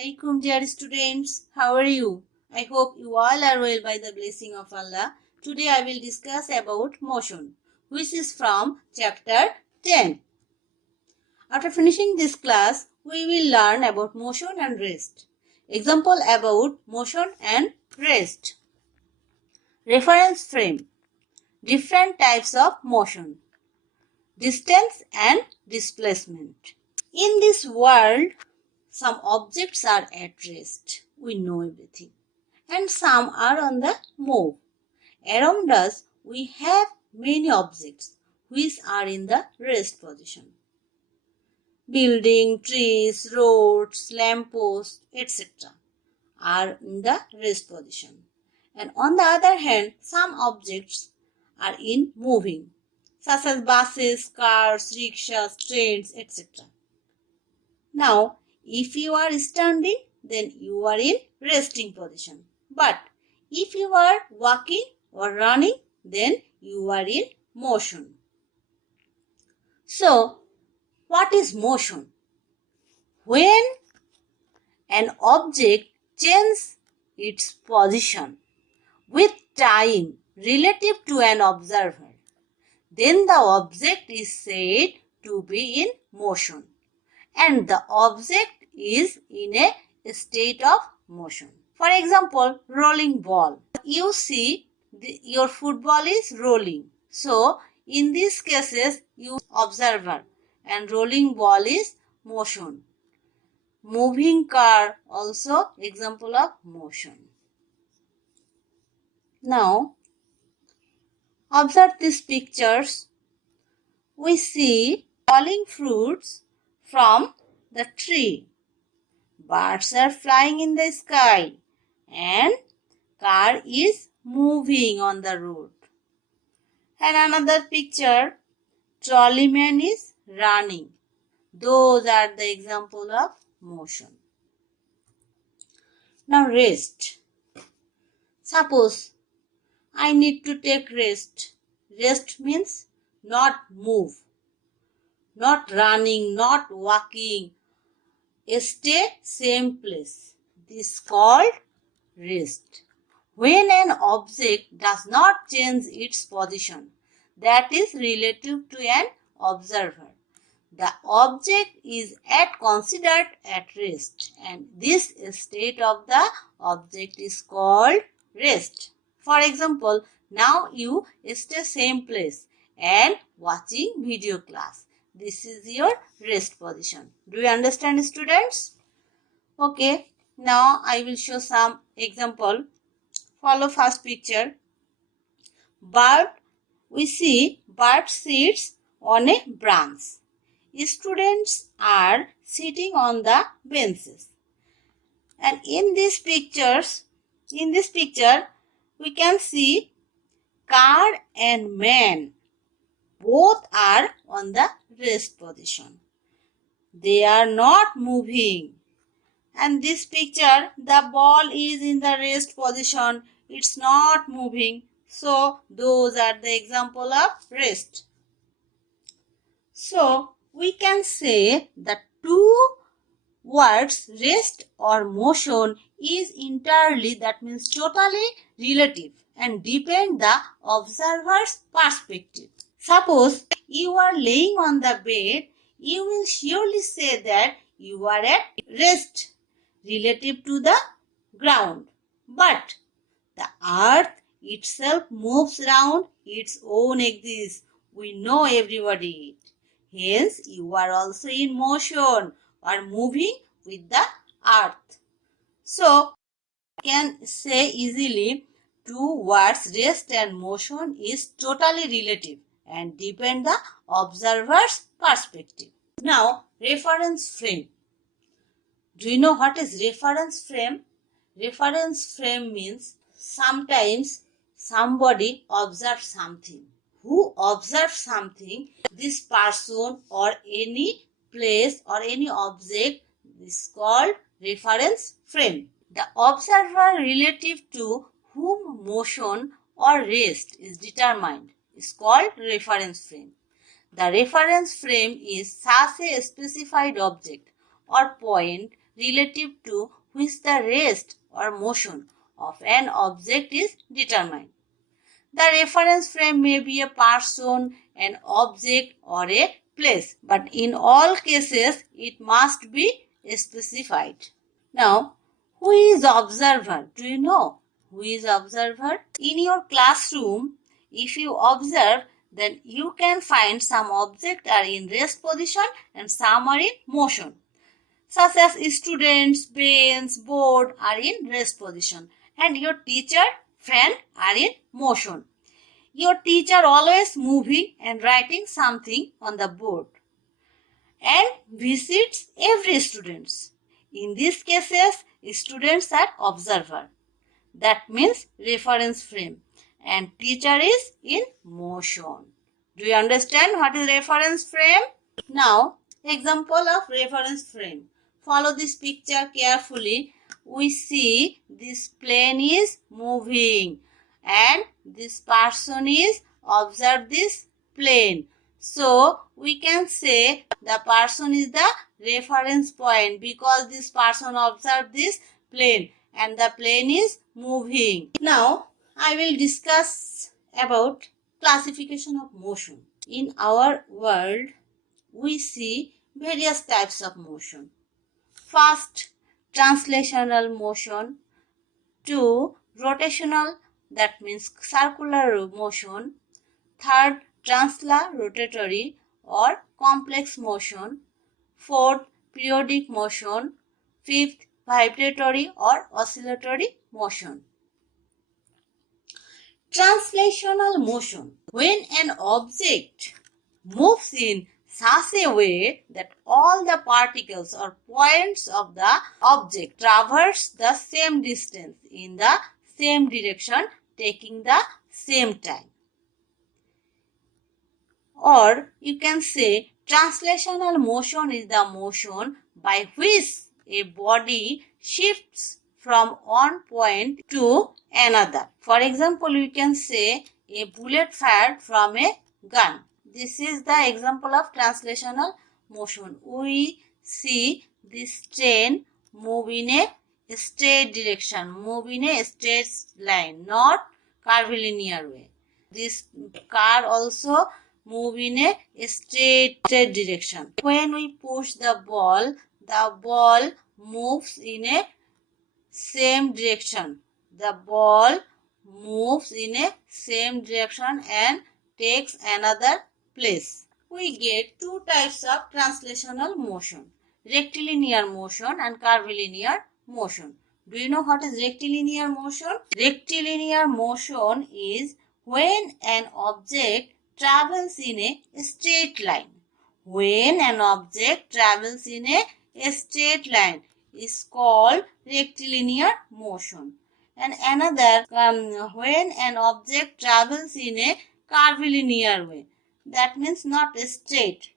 Assalamualaikum dear students. How are you? I hope you all are well by the blessing of Allah. Today I will discuss about motion, which is from chapter 10. After finishing this class, we will learn about motion and rest. Example about motion and rest. Reference frame. Different types of motion. Distance and displacement. In this world, some objects are at rest. We know everything. And some are on the move. Around us, we have many objects which are in the rest position. Building, trees, roads, lampposts, etc. are in the rest position. And on the other hand, some objects are in moving, such as buses, cars, rickshaws, trains, etc. Now, if you are standing, then you are in resting position. But if you are walking or running, then you are in motion. So, what is motion? When an object changes its position with time relative to an observer, then the object is said to be in motion, and the object is in a state of motion. For example, rolling ball. You see your football is rolling. So, in these cases, you observer and rolling ball is motion. Moving car also example of motion. Now, observe these pictures. We see falling fruits from the tree. Birds are flying in the sky and car is moving on the road. And another picture, trolley man is running. Those are the example of motion. Now rest. Suppose I need to take rest. Rest means not move, not running, not walking. Stay same place. This is called rest. When an object does not change its position, that is relative to an observer, the object is considered at rest, and this state of the object is called rest. For example, now you stay same place and watching video class. This is your rest position. Do you understand, students? Okay, now I will show some example. Follow first picture. Bird. We see bird sits on a branch. Students are sitting on the benches. And in this picture, we can see car and man. Both are on the rest position. They are not moving. And this picture, the ball is in the rest position. It's not moving. So, those are the example of rest. So, we can say the two words rest or motion is entirely, that means totally relative, and depend the observer's perspective. Suppose you are laying on the bed, you will surely say that you are at rest relative to the ground. But the earth itself moves around its own axis. We know everybody. Hence, you are also in motion or moving with the earth. So, I can say easily two words rest and motion is totally relative and depend the observer's perspective. Now, reference frame. Do you know what is reference frame? Reference frame means sometimes somebody observes something. Who observes something, this person or any place or any object is called reference frame. The observer relative to whom motion or rest is determined is called reference frame. The reference frame is such a specified object or point relative to which the rest or motion of an object is determined. The reference frame may be a person, an object, or a place, but in all cases it must be specified. Now, who is observer? Do you know who is observer? In your classroom, if you observe, then you can find some objects are in rest position and some are in motion, such as students, bench, board are in rest position, and your teacher, fan are in motion. Your teacher always moving and writing something on the board and visits every students. In these cases, students are observer. That means reference frame, and teacher is in motion. Do you understand what is reference frame? Now, example of reference frame. Follow this picture carefully. We see this plane is moving and this person is observe this plane. So, we can say the person is the reference point because this person observed this plane and the plane is moving. Now, I will discuss about classification of motion. In our world, we see various types of motion. First, translational motion. 2, rotational, that means circular motion. Third, Transla-rotatory or complex motion. Fourth, periodic motion. Fifth, vibratory or oscillatory motion. Translational motion. When an object moves in such a way that all the particles or points of the object traverse the same distance in the same direction, taking the same time. Or you can say translational motion is the motion by which a body shifts from one point to another. For example, you can say a bullet fired from a gun. This is the example of translational motion. We see this train move in a straight direction, move in a straight line, not curvilinear way. This car also move in a straight direction. When we push the ball moves in a same direction. The ball moves in a same direction and takes another place. We get two types of translational motion, rectilinear motion and curvilinear motion. Do you know what is rectilinear motion? Rectilinear motion is when an object travels in a straight line. When an object travels in a straight line is called rectilinear motion. And another, when an object travels in a curvilinear way, that means not straight.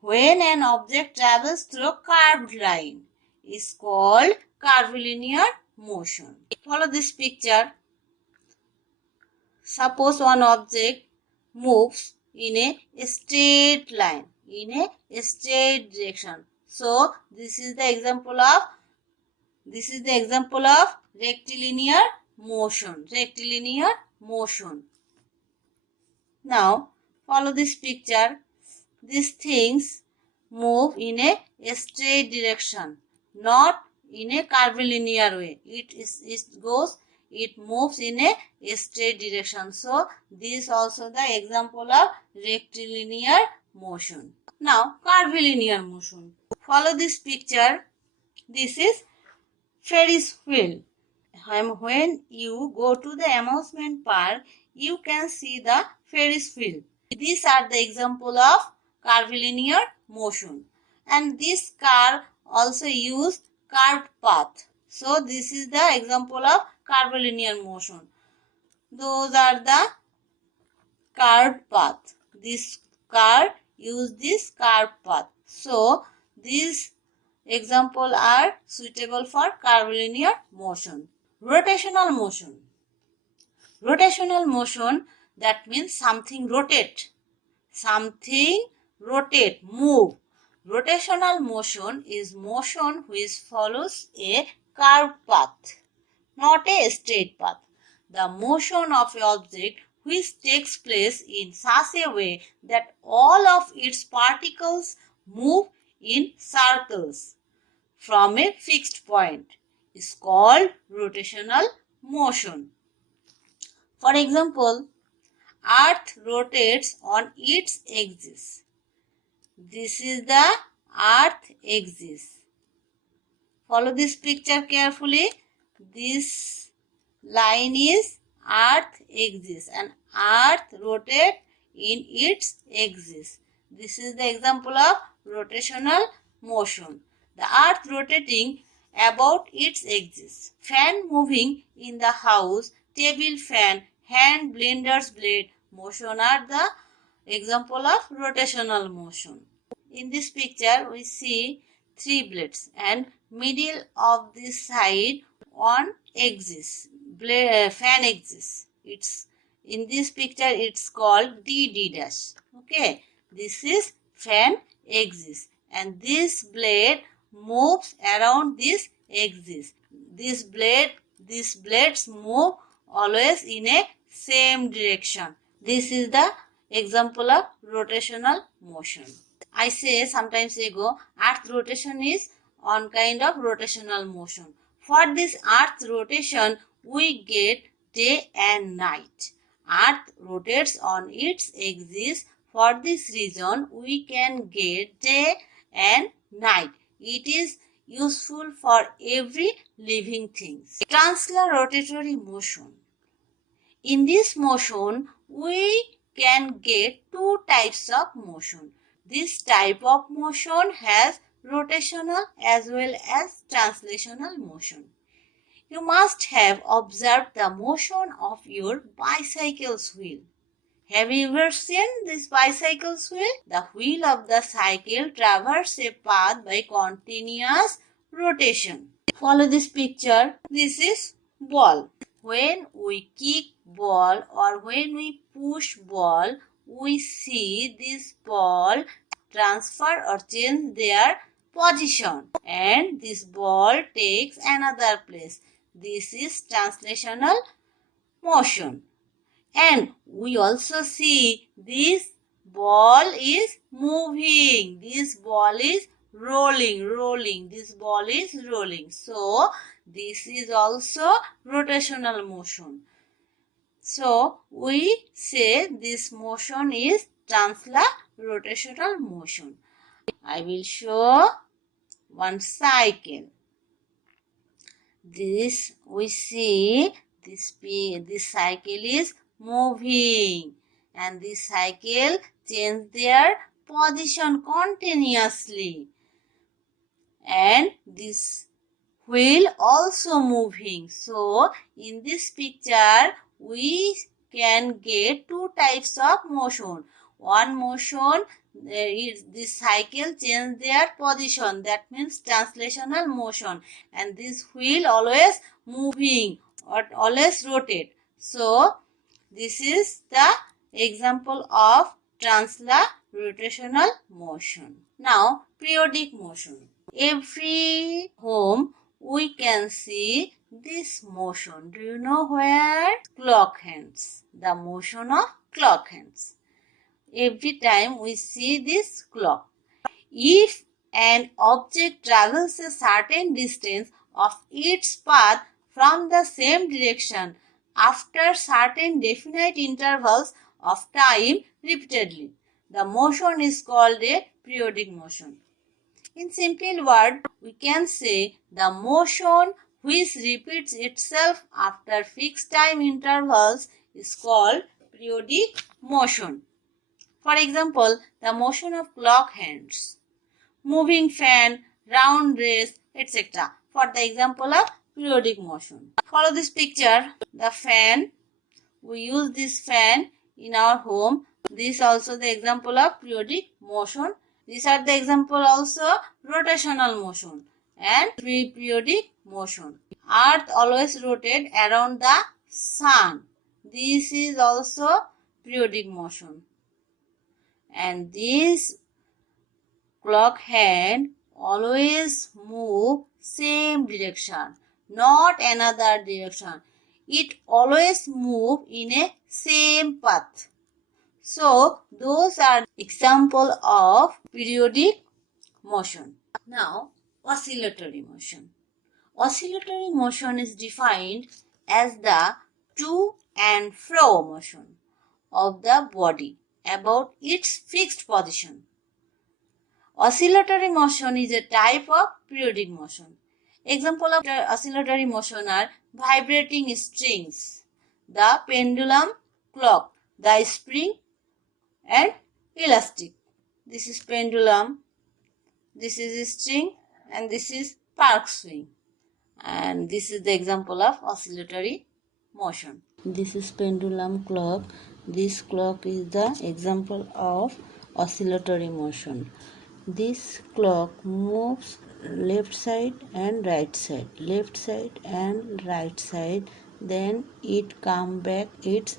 When an object travels through a curved line is called curvilinear motion. Follow this picture. Suppose one object moves in a straight line, in a straight direction. So this is the example of rectilinear motion. Rectilinear motion. Now follow this picture. These things move in a straight direction, not in a curvilinear way. It moves in a straight direction. So this is also the example of rectilinear motion. Now curvilinear motion. Follow this picture. This is Ferris wheel. When you go to the amusement park, you can see the Ferris wheel. These are the example of curvilinear motion. And this car also use curved path. So this is the example of curvilinear motion. Those are the curved path. This car use this curved path. So these examples are suitable for curvilinear motion. Rotational motion. Rotational motion, that means something rotate. Something rotate, move. Rotational motion is motion which follows a curved path, not a straight path. The motion of an object which takes place in such a way that all of its particles move in circles from a fixed point is called rotational motion. For example, Earth rotates on its axis. This is the Earth axis. Follow this picture carefully. This line is Earth axis and Earth rotates in its axis. This is the example of rotational motion. The Earth rotating about its axis. Fan moving in the house, table fan, hand blender's blade motion are the example of rotational motion. In this picture, we see 3 blades and middle of this side on axis, fan axis. It's in this picture it's called DD dash. Okay, this is fan axis and this blade moves around this axis. These blades move always in a same direction. This is the example of rotational motion. I say sometimes ago, Earth rotation is one kind of rotational motion. For this Earth rotation, we get day and night. Earth rotates on its axis. For this reason, we can get day and night. It is useful for every living thing. Transla-rotatory motion. In this motion, we can get 2 types of motion. This type of motion has rotational as well as translational motion. You must have observed the motion of your bicycle's wheel. Have you ever seen this bicycle's wheel? The wheel of the cycle traverses a path by continuous rotation. Follow this picture. This is ball. When we kick ball or when we push ball, we see this ball transfer or change their position and this ball takes another place. This is translational motion. And we also see this ball is moving. This ball is rolling. This ball is rolling. So, this is also rotational motion. So, we say this motion is transla-rotational motion. I will show one cycle. This we see this cycle is moving and this cycle change their position continuously and this wheel also moving. So in this picture we can get 2 types of motion. One motion is this cycle change their position, that means translational motion, and this wheel always moving or always rotate. So this is the example of transla-rotational motion. Now periodic motion. Every home we can see this motion. Do you know where? Clock hands. The motion of clock hands. Every time we see this clock. If an object travels a certain distance of its path from the same direction after certain definite intervals of time repeatedly, the motion is called a periodic motion. In simple word, we can say the motion which repeats itself after fixed time intervals is called periodic motion. For example, the motion of clock hands, moving fan, round race, etc. For the example of periodic motion. Follow this picture. The fan, we use this fan in our home. This also the example of periodic motion. These are the example also rotational motion and periodic motion. Earth always rotates around the sun. This is also periodic motion. And this clock hand always move same direction, not another direction. It always move in a same path. So those are example of periodic motion. Now oscillatory motion. Oscillatory motion is defined as the to and fro motion of the body about its fixed position. Oscillatory motion is a type of periodic motion. Example of oscillatory motion are vibrating strings, the pendulum clock, the spring and elastic. This is pendulum, this is string and this is park swing. And this is the example of oscillatory motion. This is pendulum clock. This clock is the example of oscillatory motion. This clock moves left side and right side, left side and right side, then it come back its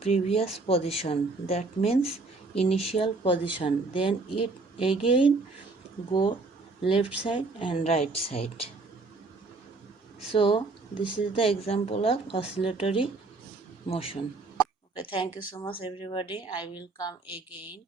previous position, that means initial position, then it again go left side and right side. So this is the example of oscillatory motion. Okay, thank you so much everybody. I will come again